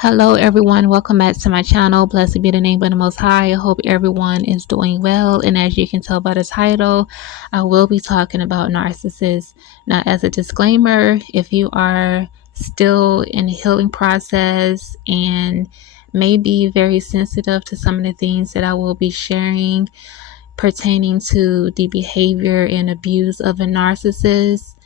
Hello everyone, welcome back to my channel. Blessed be the name of the Most High. I hope everyone is doing well, and as you can tell by the title, I will be talking about narcissists. Now, as a disclaimer, if you are still in the healing process and may be very sensitive to some of the things that I will be sharing pertaining to the behavior and abuse of a narcissist,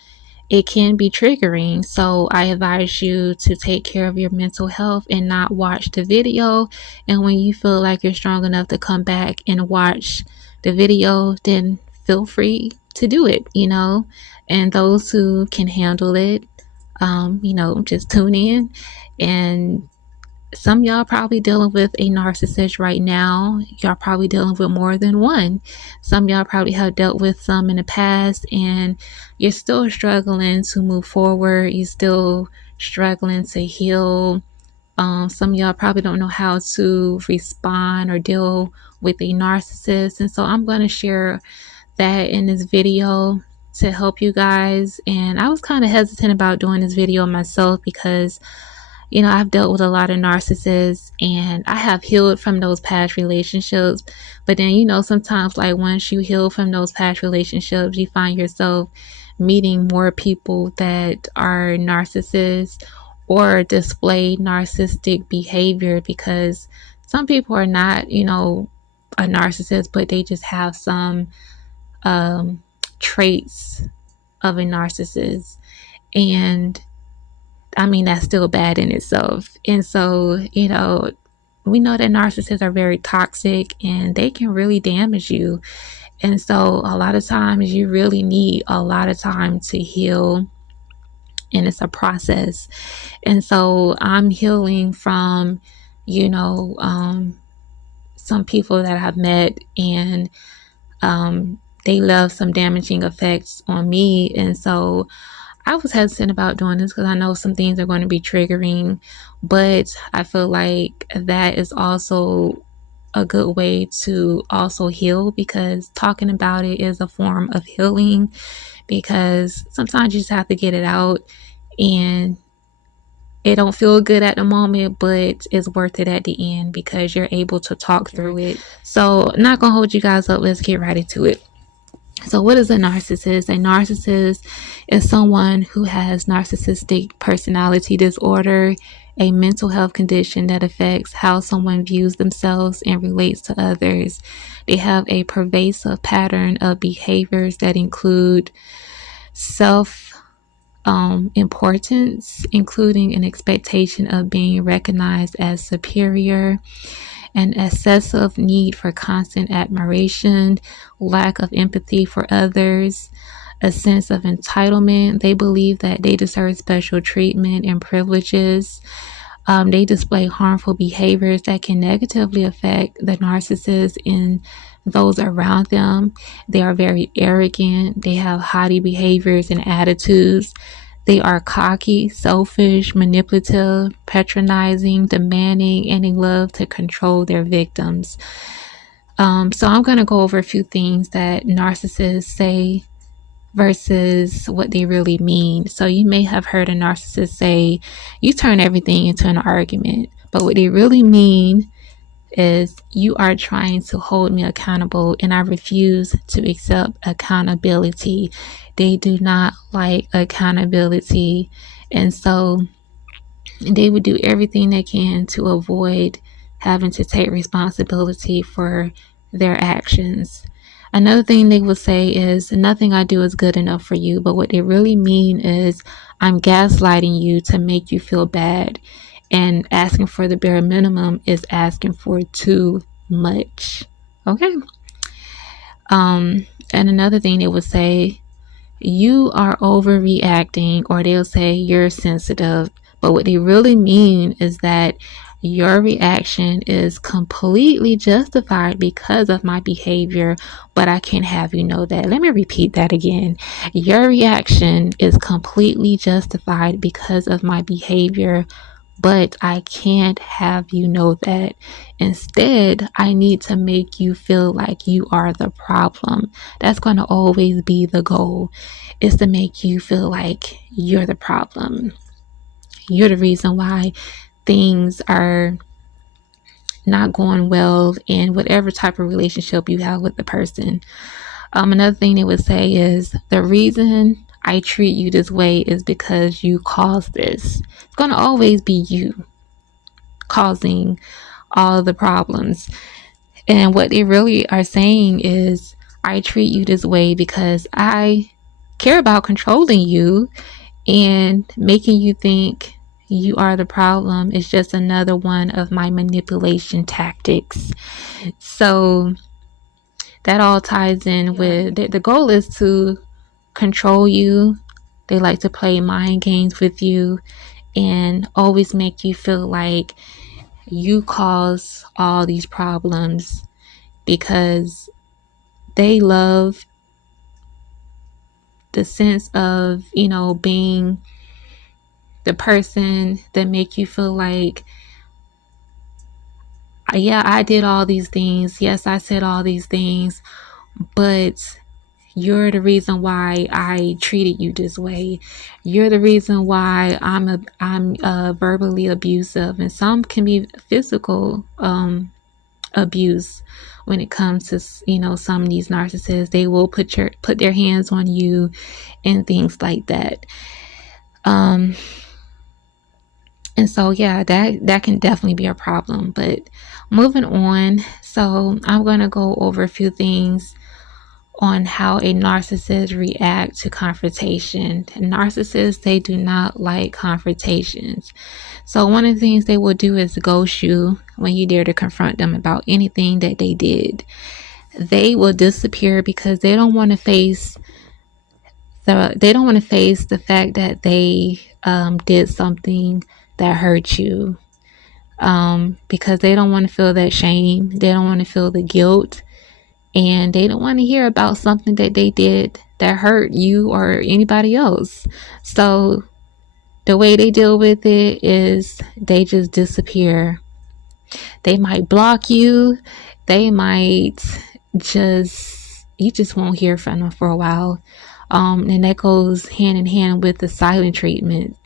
it can be triggering. So I advise you to take care of your mental health and not watch the video. And when you feel like you're strong enough to come back and watch the video, then feel free to do it, And those who can handle it, just tune in. And some of y'all probably dealing with a narcissist right now. Y'all probably dealing with more than one. Some of y'all probably have dealt with some in the past, and you're still struggling to move forward. You're still struggling to heal. Some of y'all probably don't know how to respond or deal with a narcissist. And so I'm going to share that in this video to help you guys. And I was kind of hesitant about doing this video myself because I've dealt with a lot of narcissists and I have healed from those past relationships. But then, sometimes like once you heal from those past relationships, you find yourself meeting more people that are narcissists or display narcissistic behavior, because some people are not, a narcissist, but they just have some traits of a narcissist. And I mean, that's still bad in itself. And so, we know that narcissists are very toxic and they can really damage you. And so a lot of times you really need a lot of time to heal, and it's a process. And so I'm healing from, some people that I've met, and they left some damaging effects on me. And so I was hesitant about doing this because I know some things are going to be triggering, but I feel like that is also a good way to also heal, because talking about it is a form of healing, because sometimes you just have to get it out, and it don't feel good at the moment, but it's worth it at the end because you're able to talk through it. So I'm not gonna hold you guys up. Let's get right into it. So what is a narcissist? A narcissist is someone who has narcissistic personality disorder, a mental health condition that affects how someone views themselves and relates to others. They have a pervasive pattern of behaviors that include self-importance, including an expectation of being recognized as superior, an excessive need for constant admiration, lack of empathy for others, a sense of entitlement. They believe that they deserve special treatment and privileges. They display harmful behaviors that can negatively affect the narcissist and those around them. They are very arrogant. They have haughty behaviors and attitudes. They are cocky, selfish, manipulative, patronizing, demanding, and they love to control their victims. So I'm going to go over a few things that narcissists say versus what they really mean. So you may have heard a narcissist say, you turn everything into an argument. But what they really mean is, you are trying to hold me accountable and I refuse to accept accountability. They do not like accountability, and so they would do everything they can to avoid having to take responsibility for their actions. Another thing they will say is, nothing I do is good enough for you. But what they really mean is, I'm gaslighting you to make you feel bad. And asking for the bare minimum is asking for too much. Okay. And another thing they would say, you are overreacting, or they'll say you're sensitive. But what they really mean is that your reaction is completely justified because of my behavior, but I can't have you know that. Let me repeat that again. Your reaction is completely justified because of my behavior, but I can't have you know that. Instead, I need to make you feel like you are the problem. That's going to always be the goal, is to make you feel like you're the problem. You're the reason why things are not going well in whatever type of relationship you have with the person. Another thing they would say is, the reason I treat you this way is because you caused this. It's going to always be you causing all the problems. And what they really are saying is, I treat you this way because I care about controlling you, and making you think you are the problem is just another one of my manipulation tactics. So that all ties in with the goal is to control you. They like to play mind games with you and always make you feel like you cause all these problems, because they love the sense of, being the person that make you feel like, yeah, I did all these things. Yes, I said all these things, but you're the reason why I treated you this way. You're the reason why I'm verbally abusive, and some can be physical abuse. When it comes to some of these narcissists, they will put their hands on you and things like that. And so, yeah, that can definitely be a problem. But moving on, so I'm going to go over a few things on how a narcissist react to confrontation. Narcissists, they do not like confrontations. So one of the things they will do is ghost you when you dare to confront them about anything that they did. They will disappear because they don't want to face the fact that they did something that hurt you, because they don't want to feel that shame. They don't want to feel the guilt, and they don't want to hear about something that they did that hurt you or anybody else. So the way they deal with it is they just disappear. They might block you. They might you just won't hear from them for a while. And that goes hand in hand with the silent treatment.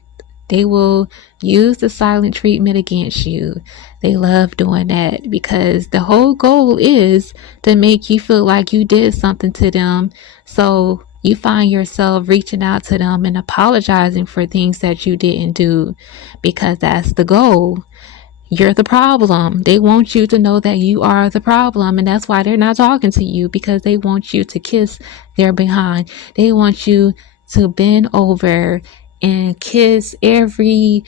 They will use the silent treatment against you. They love doing that because the whole goal is to make you feel like you did something to them. So you find yourself reaching out to them and apologizing for things that you didn't do, because that's the goal. You're the problem. They want you to know that you are the problem, and that's why they're not talking to you, because they want you to kiss their behind. They want you to bend over and kiss every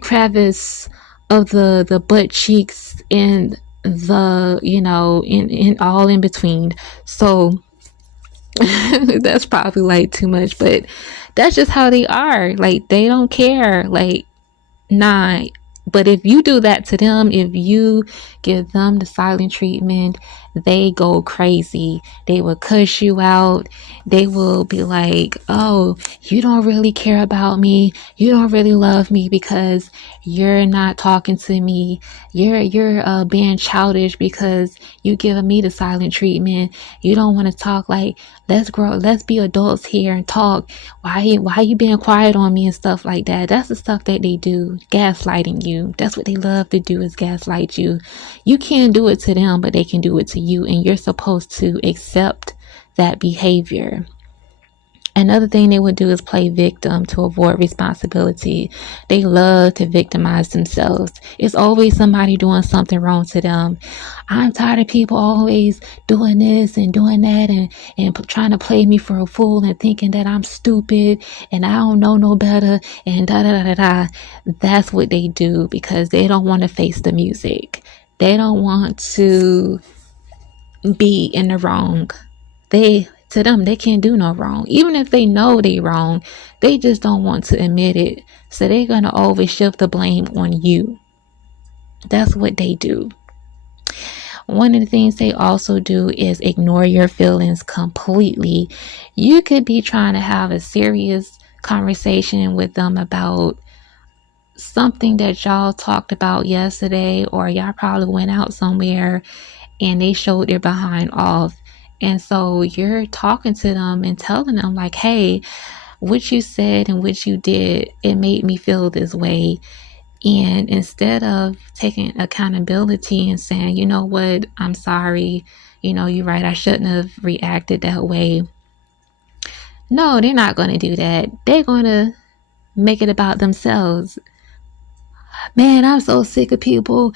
crevice of the butt cheeks and the in all in between. So that's probably like too much, but that's just how they are. Like, they don't care. Like, nah. But if you do that to them, if you give them the silent treatment, they go crazy. They will cuss you out. They will be like, oh, you don't really care about me. You don't really love me because you're not talking to me. You're being childish because you giving me the silent treatment. You don't want to talk. Like, let's grow. Let's be adults here and talk. Why you being quiet on me and stuff like that? That's the stuff that they do. Gaslighting you. That's what they love to do, is gaslight you. You can't do it to them, but they can do it to you, and you're supposed to accept that behavior. Another thing they would do is play victim to avoid responsibility. They love to victimize themselves. It's always somebody doing something wrong to them. I'm tired of people always doing this and doing that and trying to play me for a fool and thinking that I'm stupid and I don't know no better and da da da da. That's what they do because they don't want to face the music. They don't want to be in the wrong. To them, they can't do no wrong. Even if they know they wrong, they just don't want to admit it. So they're going to always shift the blame on you. That's what they do. One of the things they also do is ignore your feelings completely. You could be trying to have a serious conversation with them about something that y'all talked about yesterday, or y'all probably went out somewhere and they showed their behind off. And so you're talking to them and telling them like, hey, what you said and what you did, it made me feel this way. And instead of taking accountability and saying, you know what, I'm sorry, you're right, I shouldn't have reacted that way. No, they're not going to do that. They're going to make it about themselves. Man, I'm so sick of people,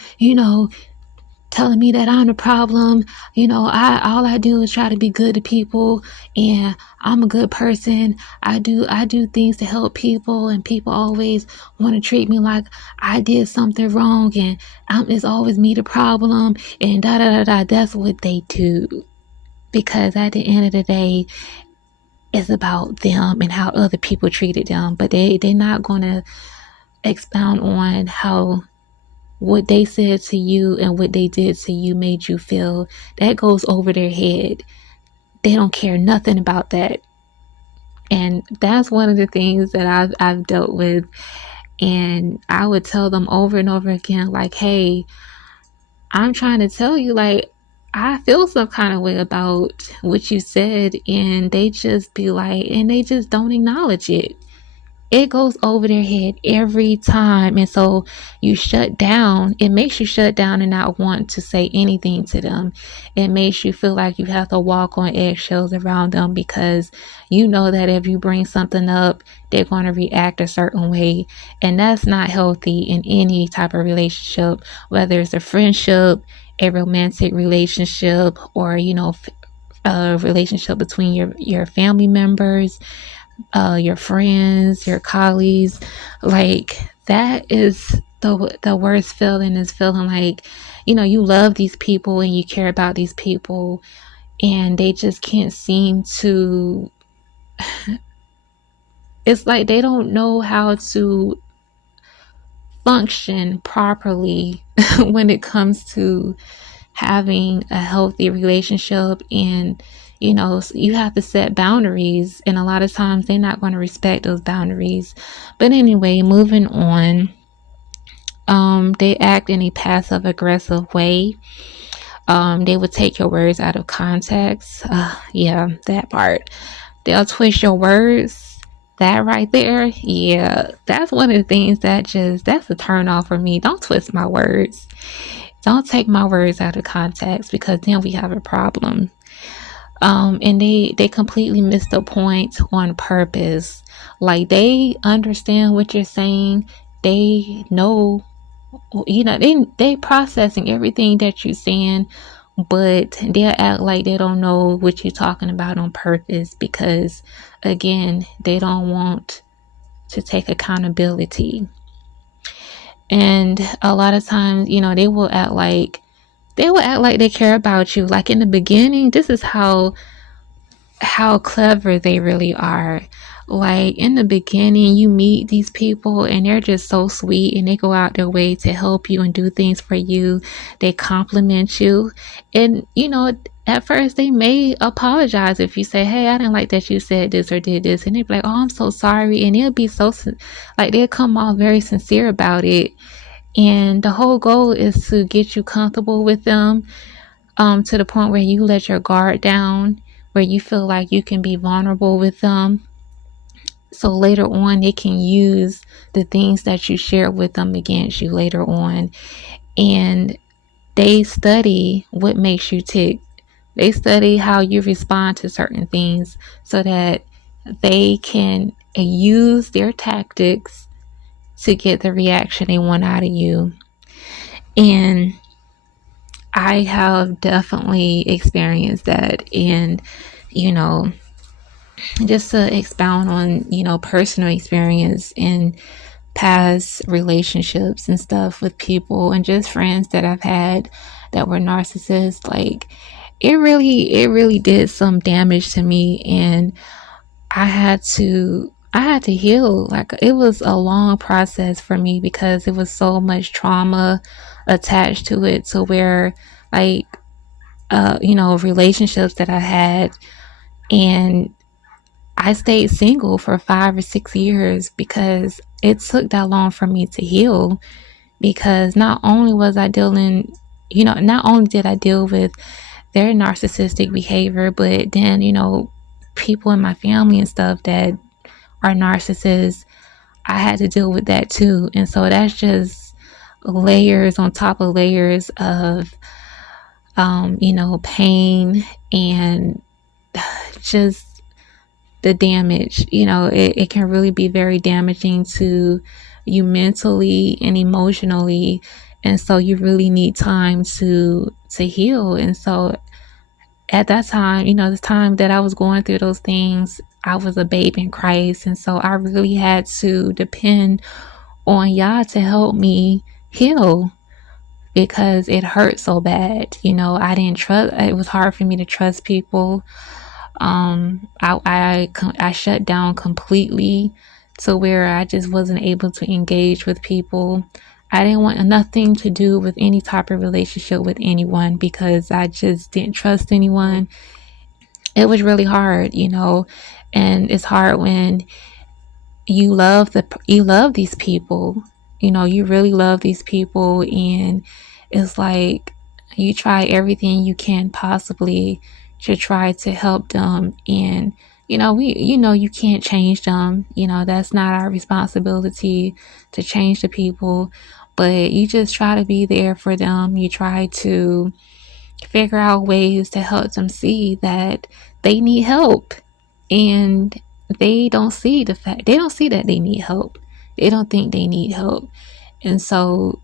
telling me that I'm the problem. All I do is try to be good to people, and I'm a good person. I do things to help people, and people always want to treat me like I did something wrong, and it's always me the problem, and da da da da. That's what they do, because at the end of the day, it's about them and how other people treated them, but they're not going to expound on how what they said to you and what they did to you made you feel. That goes over their head. They don't care nothing about that. And that's one of the things that I've dealt with. And I would tell them over and over again, like, hey, I'm trying to tell you, like, I feel some kind of way about what you said. And they just be like, and they just don't acknowledge it. It goes over their head every time. And so you shut down. It makes you shut down and not want to say anything to them. It makes you feel like you have to walk on eggshells around them, because you know that if you bring something up, they're going to react a certain way. And that's not healthy in any type of relationship, whether it's a friendship, a romantic relationship, or, a relationship between your family members, your friends, your colleagues. Like, that is the worst feeling, is feeling like, you love these people and you care about these people, and they just can't seem to, it's like they don't know how to function properly when it comes to having a healthy relationship. And you have to set boundaries, and a lot of times they're not going to respect those boundaries. But anyway, moving on. They act in a passive aggressive way. They would take your words out of context. Yeah, that part. They'll twist your words. That right there, yeah, that's one of the things that's a turn off for me. Don't twist my words. Don't take my words out of context, because then we have a problem. And they completely miss the point on purpose. Like, they understand what you're saying. They know, they processing everything that you're saying, but they'll act like they don't know what you're talking about on purpose, because again, they don't want to take accountability. And a lot of times, they will act like they care about you. Like, in the beginning, this is how clever they really are. Like, in the beginning, you meet these people and they're just so sweet, and they go out their way to help you and do things for you. They compliment you. And, at first they may apologize if you say, hey, I didn't like that you said this or did this. And they'll be like, oh, I'm so sorry. And they'll be so, like, they'll come off very sincere about it. And the whole goal is to get you comfortable with them, to the point where you let your guard down, where you feel like you can be vulnerable with them. So later on, they can use the things that you share with them against you later on. And they study what makes you tick. They study how you respond to certain things, so that they can use their tactics to get the reaction they want out of you. And I have definitely experienced that. And, just to expound on, personal experience in past relationships and stuff with people, and just friends that I've had that were narcissists, like, it really did some damage to me. And I had to heal. Like, it was a long process for me, because it was so much trauma attached to it, to where, like, relationships that I had, and I stayed single for 5 or 6 years because it took that long for me to heal. Because not only was I dealing, not only did I deal with their narcissistic behavior, but then, people in my family and stuff that are narcissists, I had to deal with that too. And so that's just layers on top of layers of, pain and just the damage. It can really be very damaging to you mentally and emotionally. And so you really need time to heal. And so at that time, the time that I was going through those things, I was a babe in Christ. And so I really had to depend on Yah to help me heal because it hurt so bad. I didn't trust, it was hard for me to trust people. I shut down completely to where I just wasn't able to engage with people. I didn't want nothing to do with any type of relationship with anyone because I just didn't trust anyone. It was really hard, and it's hard when you love these people. You really love these people, and it's like you try everything you can possibly to try to help them. And you can't change them. That's not our responsibility to change the people, but you just try to be there for them. You try to figure out ways to help them see that they need help, and they don't see that they need help. They don't think they need help. And so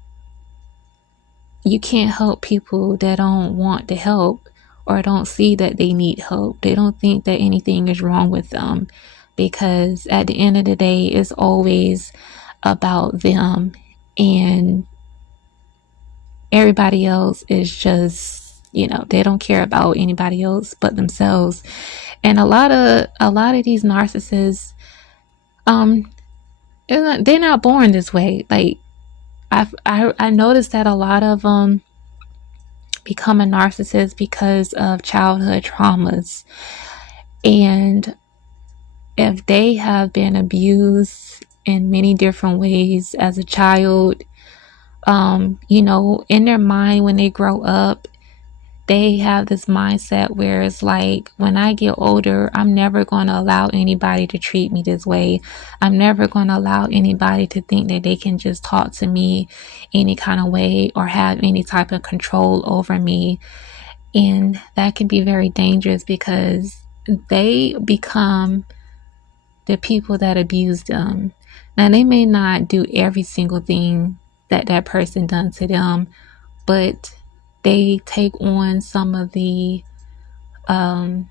you can't help people that don't want to help or don't see that they need help. They don't think that anything is wrong with them, because at the end of the day, it's always about them, and everybody else is just, they don't care about anybody else but themselves. And a lot of these narcissists, they're not born this way. Like I noticed that a lot of them become a narcissist because of childhood traumas. And if they have been abused in many different ways as a child, in their mind when they grow up, they have this mindset where it's like, when I get older, I'm never going to allow anybody to treat me this way. I'm never going to allow anybody to think that they can just talk to me any kind of way or have any type of control over me. And that can be very dangerous because they become the people that abuse them. Now, they may not do every single thing that person done to them, but they take on some of the some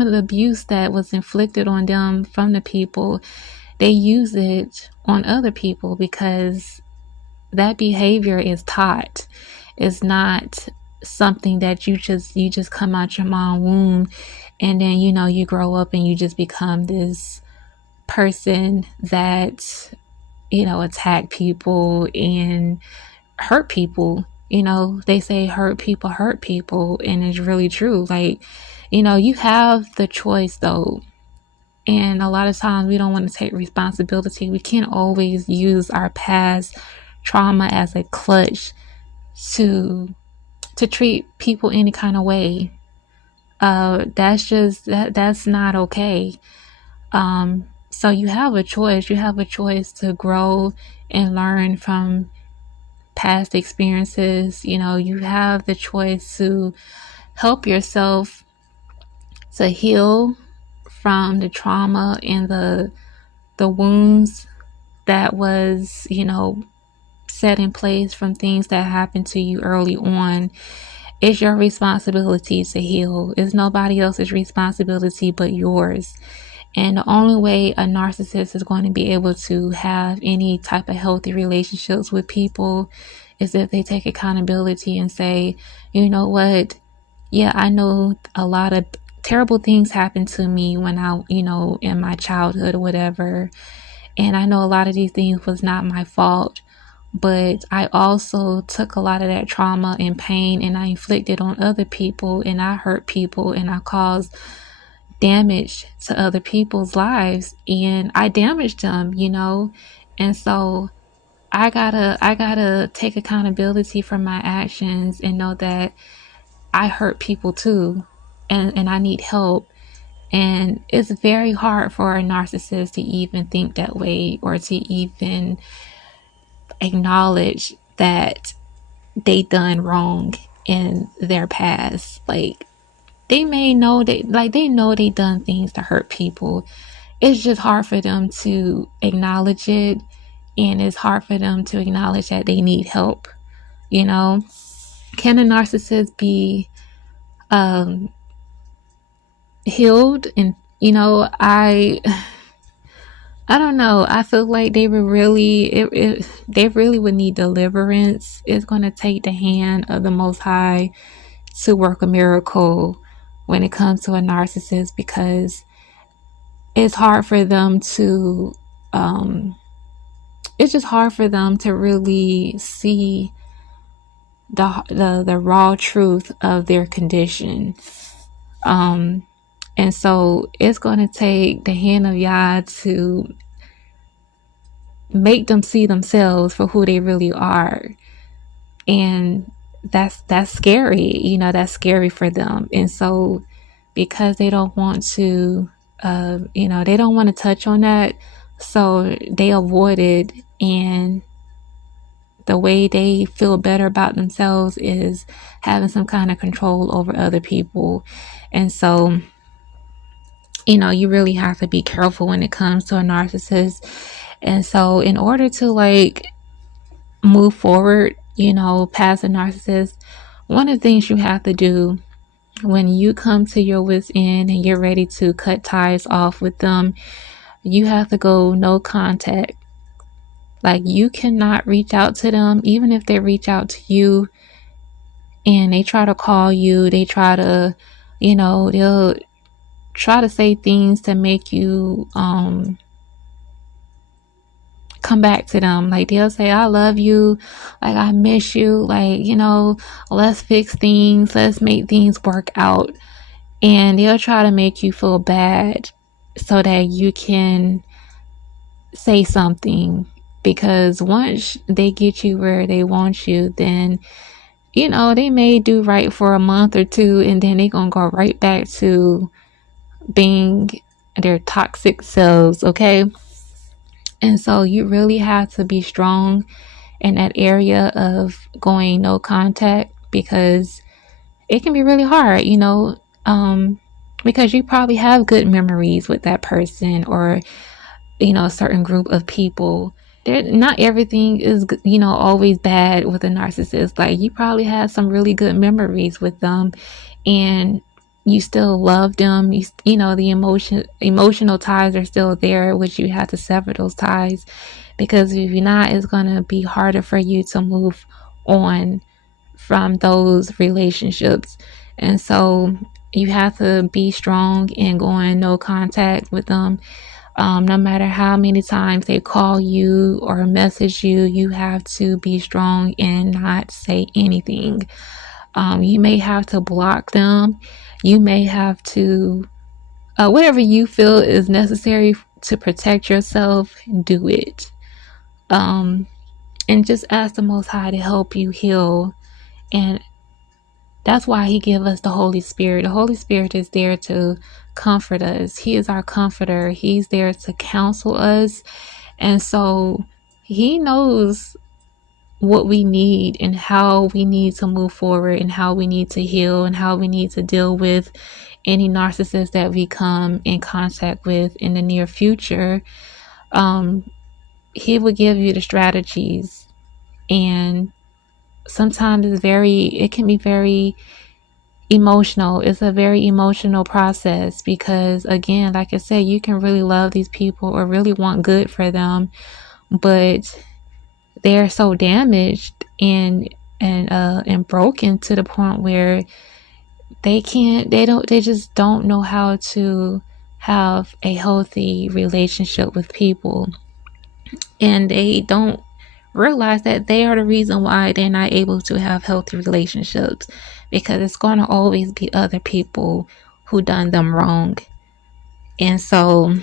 of the abuse that was inflicted on them from the people. They use it on other people because that behavior is taught. It's not something that you just come out your mom's womb and then you grow up and you just become this person that attack people and hurt people. They say hurt people, and it's really true. Like, you have the choice though. And a lot of times we don't want to take responsibility. We can't always use our past trauma as a clutch to treat people any kind of way. That's not okay. So you have a choice. You have a choice to grow and learn from past experiences. You have the choice to help yourself to heal from the trauma and the wounds that was, set in place from things that happened to you early on. It's your responsibility to heal. It's nobody else's responsibility but yours. And the only way a narcissist is going to be able to have any type of healthy relationships with people is if they take accountability and say, you know what? Yeah, I know a lot of terrible things happened to me when I, in my childhood or whatever. And I know a lot of these things was not my fault. But I also took a lot of that trauma and pain and I inflicted on other people, and I hurt people, and I caused damage to other people's lives, and I damaged them, and so I gotta take accountability for my actions and know that I hurt people too, and I need help. And it's very hard for a narcissist to even think that way, or to even acknowledge that they done wrong in their past. Like, they may know that, like, they know they done things to hurt people. It's just hard for them to acknowledge it, and it's hard for them to acknowledge that they need help. You know, can a narcissist be healed? And I don't know. I feel like they would really, they really would need deliverance. It's going to take the hand of the Most High to work a miracle when it comes to a narcissist, because it's hard for them to, it's just hard for them to really see the raw truth of their condition. And so it's going to take the hand of Yah to make them see themselves for who they really are. And that's scary. That's scary for them. And so because they don't want to, they don't want to touch on that, so they avoid it. And the way they feel better about themselves is having some kind of control over other people. And so, you really have to be careful when it comes to a narcissist. And so in order to move forward, past a narcissist, one of the things you have to do when you come to your wit's end and you're ready to cut ties off with them, you have to go no contact. Like, you cannot reach out to them. Even if they reach out to you and they try to call you, they try to, they'll try to say things to make you come back to them. Like, they'll say, I love you, like, I miss you, like, let's fix things, let's make things work out. And they'll try to make you feel bad so that you can say something, because once they get you where they want you, then they may do right for a month or two, and then they're gonna go right back to being their toxic selves. Okay. And so you really have to be strong in that area of going no contact, because it can be really hard, because you probably have good memories with that person, or a certain group of people. Not everything is always bad with a narcissist. Like, you probably have some really good memories with them, and you still love them. The emotional ties are still there, which you have to sever those ties, because if you're not, it's gonna be harder for you to move on from those relationships. And so you have to be strong in going no contact with them. No matter how many times they call you or message you, you have to be strong and not say anything. You may have to block them. You may have to, whatever you feel is necessary to protect yourself, do it. And just ask the Most High to help you heal. And that's why He gave us the Holy Spirit. The Holy Spirit is there to comfort us. He is our comforter. He's there to counsel us. And so He knows what we need and how we need to move forward, and how we need to heal, and how we need to deal with any narcissist that we come in contact with in the near future. He will give you the strategies. And sometimes it can be very emotional. It's a very emotional process, because again, like I said, you can really love these people or really want good for them, but they're so damaged and broken to the point where they just don't know how to have a healthy relationship with people. And they don't realize that they are the reason why they're not able to have healthy relationships, because it's going to always be other people who done them wrong. And so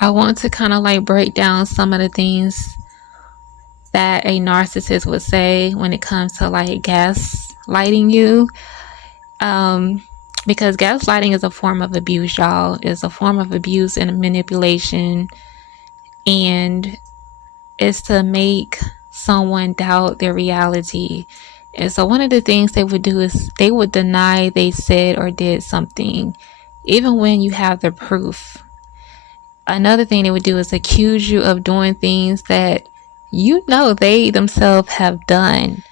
I want to kind of break down some of the things that a narcissist would say when it comes to gaslighting you. Because gaslighting is a form of abuse, y'all. It's a form of abuse and manipulation, and it's to make someone doubt their reality. And so one of the things they would do is they would deny they said or did something, even when you have the proof. Another thing they would do is accuse you of doing things that you know they themselves have done.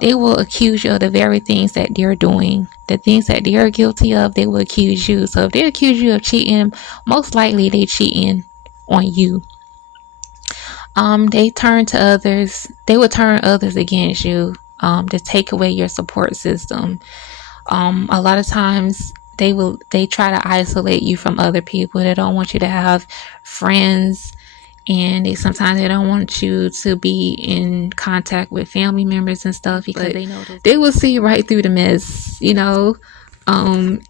They will accuse you of the very things that they're doing. The things that they're guilty of, they will accuse you. So if they accuse you of cheating, most likely they cheating on you. They would turn others against you, to take away your support system. A lot of times they try to isolate you from other people. They don't want you to have friends, and sometimes they don't want you to be in contact with family members and stuff, because they know they will see right through the mess,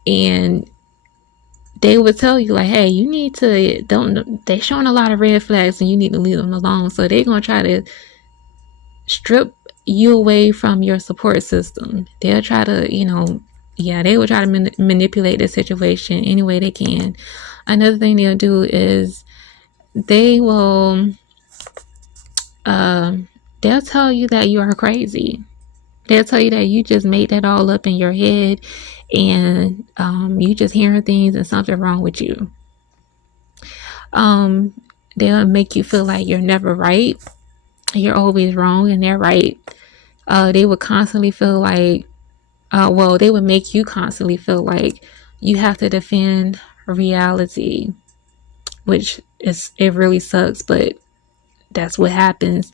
and they would tell you like, hey, you need to they're showing a lot of red flags and you need to leave them alone. So they're going to try to strip you away from your support system. They'll try to, they will try to manipulate the situation any way they can. Another thing they'll do is they will, they'll tell you that you are crazy. They'll tell you that you just made that all up in your head, and you just hearing things and something wrong with you. They'll make you feel like you're never right. You're always wrong and they're right. They would constantly feel like, they would make you constantly feel like you have to defend reality, which it really sucks, but that's what happens.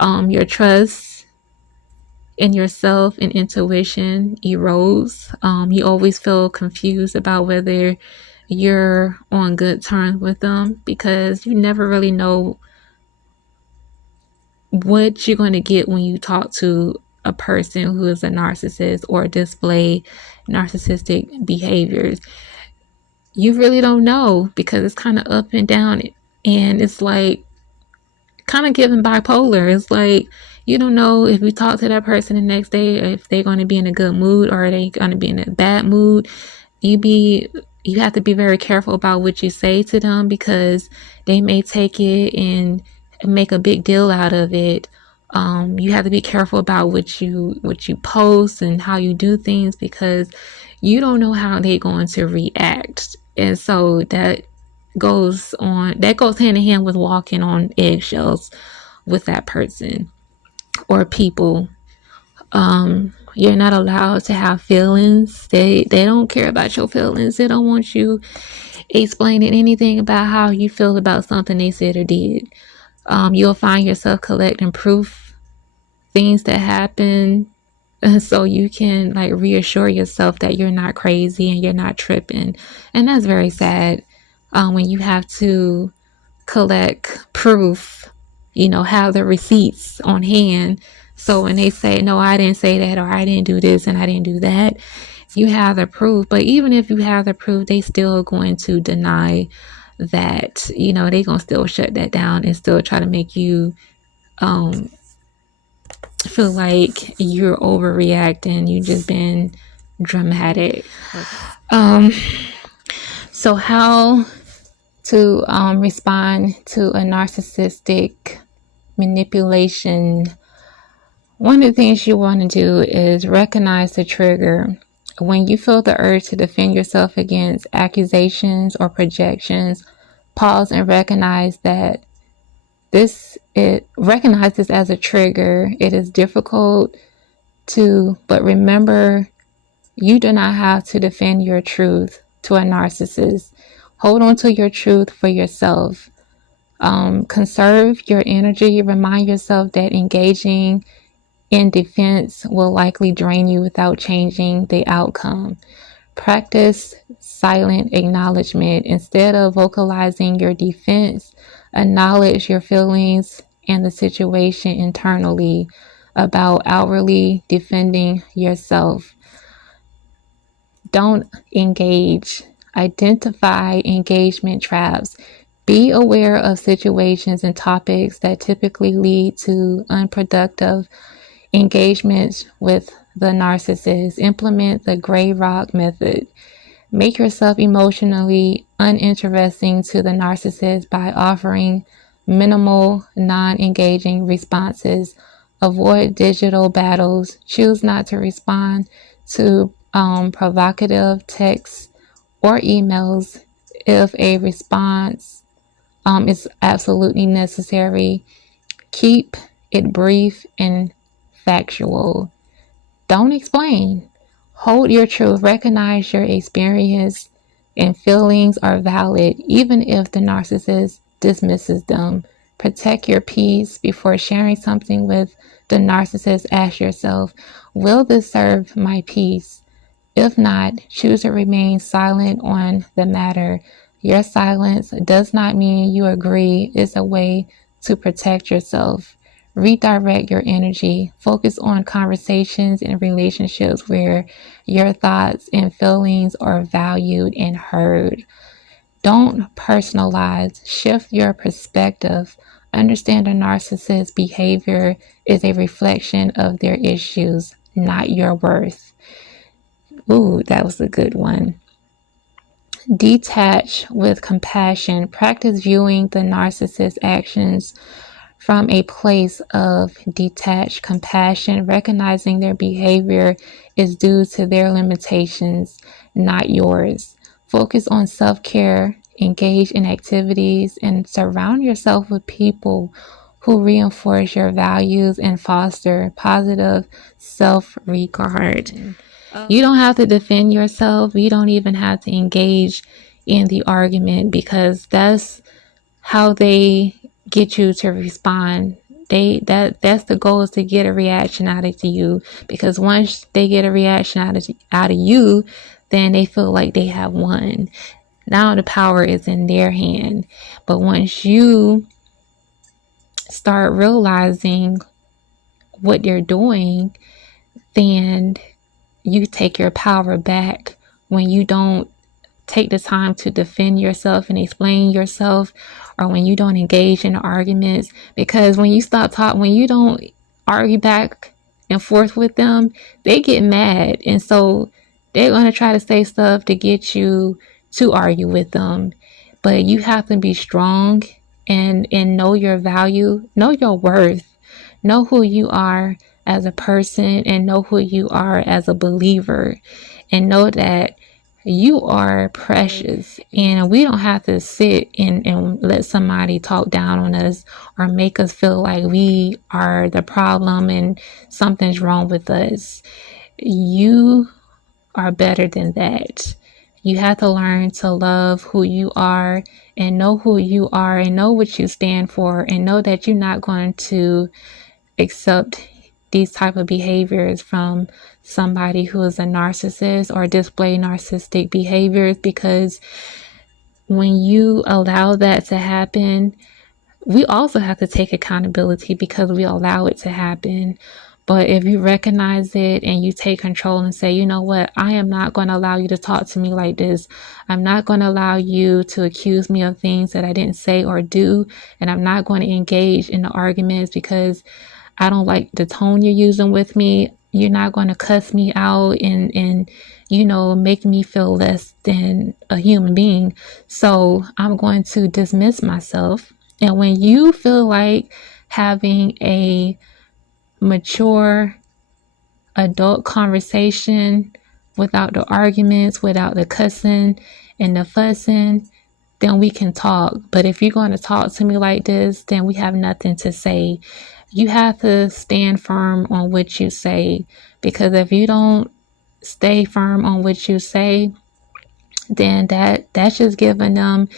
Your trust in yourself and intuition erodes. You always feel confused about whether you're on good terms with them, because you never really know what you're going to get when you talk to a person who is a narcissist or display narcissistic behaviors. You really don't know, because it's kind of up and down, and it's like kind of giving bipolar. It's like you don't know if you talk to that person the next day if they're going to be in a good mood or are they going to be in a bad mood. You have to be very careful about what you say to them, because they may take it and make a big deal out of it. You have to be careful about what you post and how you do things, because you don't know how they're going to react. And so that goes hand in hand with walking on eggshells with that person or people. You're not allowed to have feelings. They don't care about your feelings. They don't want you explaining anything about how you feel about something they said or did. You'll find yourself collecting proof, things that happen, so you can reassure yourself that you're not crazy and you're not tripping. And that's very sad, when you have to collect proof, have the receipts on hand. So when they say, no, I didn't say that, or I didn't do this and I didn't do that, you have the proof. But even if you have the proof, they still going to deny that. They're going to still shut that down and still try to make you feel like you're overreacting, you just been dramatic. So how to respond to a narcissistic manipulation? One of the things you want to do is recognize the trigger. When you feel the urge to defend yourself against accusations or projections, pause and recognize that recognize this as a trigger. It is difficult but remember, you do not have to defend your truth to a narcissist. Hold on to your truth for yourself. Conserve your energy. Remind yourself that engaging in defense will likely drain you without changing the outcome. Practice silent acknowledgement. Instead of vocalizing your defense, acknowledge your feelings and the situation internally about outwardly defending yourself. Don't engage. Identify engagement traps. Be aware of situations and topics that typically lead to unproductive engagements with the narcissist. Implement the gray rock method. Make yourself emotionally uninteresting to the narcissist by offering minimal, non-engaging responses. Avoid digital battles. Choose not to respond to provocative texts or emails if a response is absolutely necessary. Keep it brief and factual. Don't explain. Hold your truth. Recognize your experience and feelings are valid, even if the narcissist dismisses them. Protect your peace before sharing something with the narcissist. Ask yourself, will this serve my peace? If not, choose to remain silent on the matter. Your silence does not mean you agree. It's a way to protect yourself. Redirect your energy. Focus on conversations and relationships where your thoughts and feelings are valued and heard. Don't personalize. Shift your perspective. Understand a narcissist's behavior is a reflection of their issues, not your worth. Ooh, that was a good one. Detach with compassion. Practice viewing the narcissist's actions from a place of detached compassion, recognizing their behavior is due to their limitations, not yours. Focus on self-care, engage in activities, and surround yourself with people who reinforce your values and foster positive self-regard. You don't have to defend yourself. You don't even have to engage in the argument, because that's how they get you to respond. That's the goal, is to get a reaction out of you, because once they get a reaction out of you, then they feel like they have won. Now the power is in their hand. But once you start realizing what you're doing, then you take your power back. When you don't take the time to defend yourself and explain yourself, or when you don't engage in arguments, because when you when you don't argue back and forth with them, they get mad, and so they're going to try to say stuff to get you to argue with them. But you have to be strong and know your value, know your worth, know who you are as a person, and know who you are as a believer, and know that you are precious, and we don't have to sit and let somebody talk down on us or make us feel like we are the problem and something's wrong with us. You are better than that. You have to learn to love who you are, and know who you are, and know what you stand for, and know that you're not going to accept these type of behaviors from somebody who is a narcissist or display narcissistic behaviors, because when you allow that to happen, we also have to take accountability because we allow it to happen. But if you recognize it and you take control and say, you know what, I am not going to allow you to talk to me like this. I'm not going to allow you to accuse me of things that I didn't say or do. And I'm not going to engage in the arguments because I don't like the tone you're using with me. You're not going to cuss me out and make me feel less than a human being. So I'm going to dismiss myself. And when you feel like having a mature adult conversation without the arguments, without the cussing and the fussing, then we can talk. But if you're going to talk to me like this, then we have nothing to say. You have to stand firm on what you say, because if you don't stay firm on what you say, then that's just giving them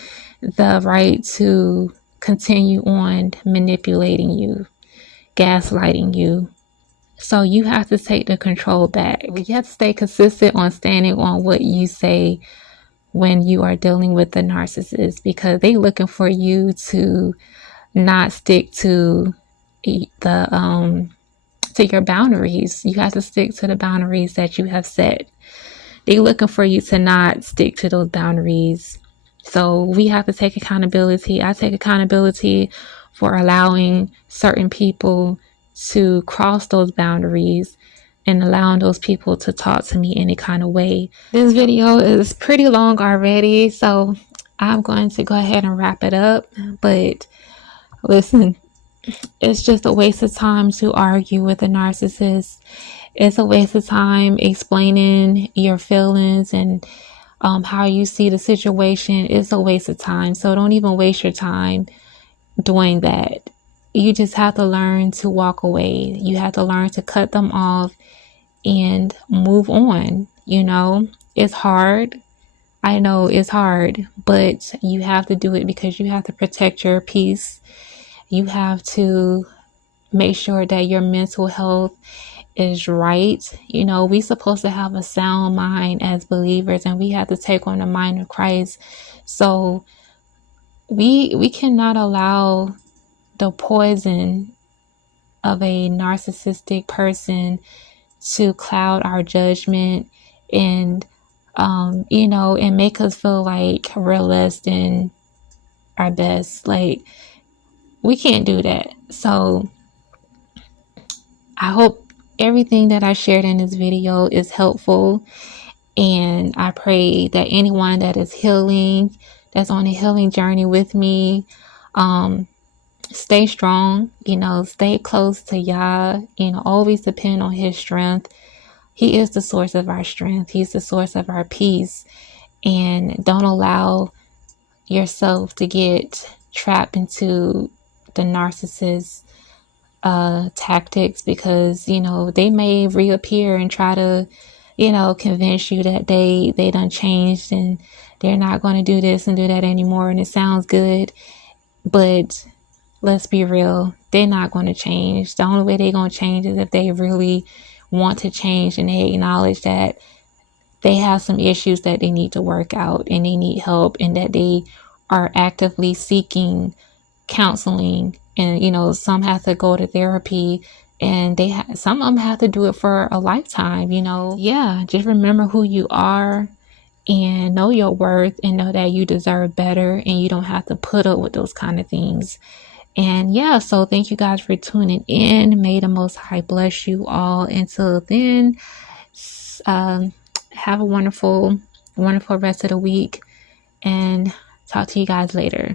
the right to continue on manipulating you, gaslighting you. So you have to take the control back. You have to stay consistent on standing on what you say when you are dealing with the narcissist, because they're looking for you to not stick to your boundaries. You have to stick to the boundaries that you have set. They're looking for you to not stick to those boundaries. So we have to take accountability. I take accountability for allowing certain people to cross those boundaries. and allowing those people to talk to me any kind of way. This video is pretty long already, so I'm going to go ahead and wrap it up. But listen, it's just a waste of time to argue with a narcissist. It's a waste of time explaining your feelings and how you see the situation. It's a waste of time. So don't even waste your time doing that. You just have to learn to walk away. You have to learn to cut them off and move on. You know, it's hard. I know it's hard, but you have to do it because you have to protect your peace. You have to make sure that your mental health is right. You know, we're supposed to have a sound mind as believers, and we have to take on the mind of Christ. So we cannot allow the poison of a narcissistic person to cloud our judgment and you know, and make us feel like we're less than our best. Like, we can't do that. So I hope everything that I shared in this video is helpful, and I pray that anyone that is healing, that's on a healing journey with me, stay strong, you know, stay close to Yah, you know, always depend on his strength. He is the source of our strength. He's the source of our peace. And don't allow yourself to get trapped into the narcissist tactics, because, you know, they may reappear and try to, you know, convince you that they done changed and they're not going to do this and do that anymore. And it sounds good, but let's be real, they're not going to change. The only way they're going to change is if they really want to change and they acknowledge that they have some issues that they need to work out and they need help, and that they are actively seeking counseling. And, you know, some have to go to therapy, and some of them have to do it for a lifetime, you know. Yeah, just remember who you are and know your worth, and know that you deserve better, and you don't have to put up with those kind of things. And yeah, so thank you guys for tuning in. May the Most High bless you all. Until then, have a wonderful rest of the week, and talk to you guys later.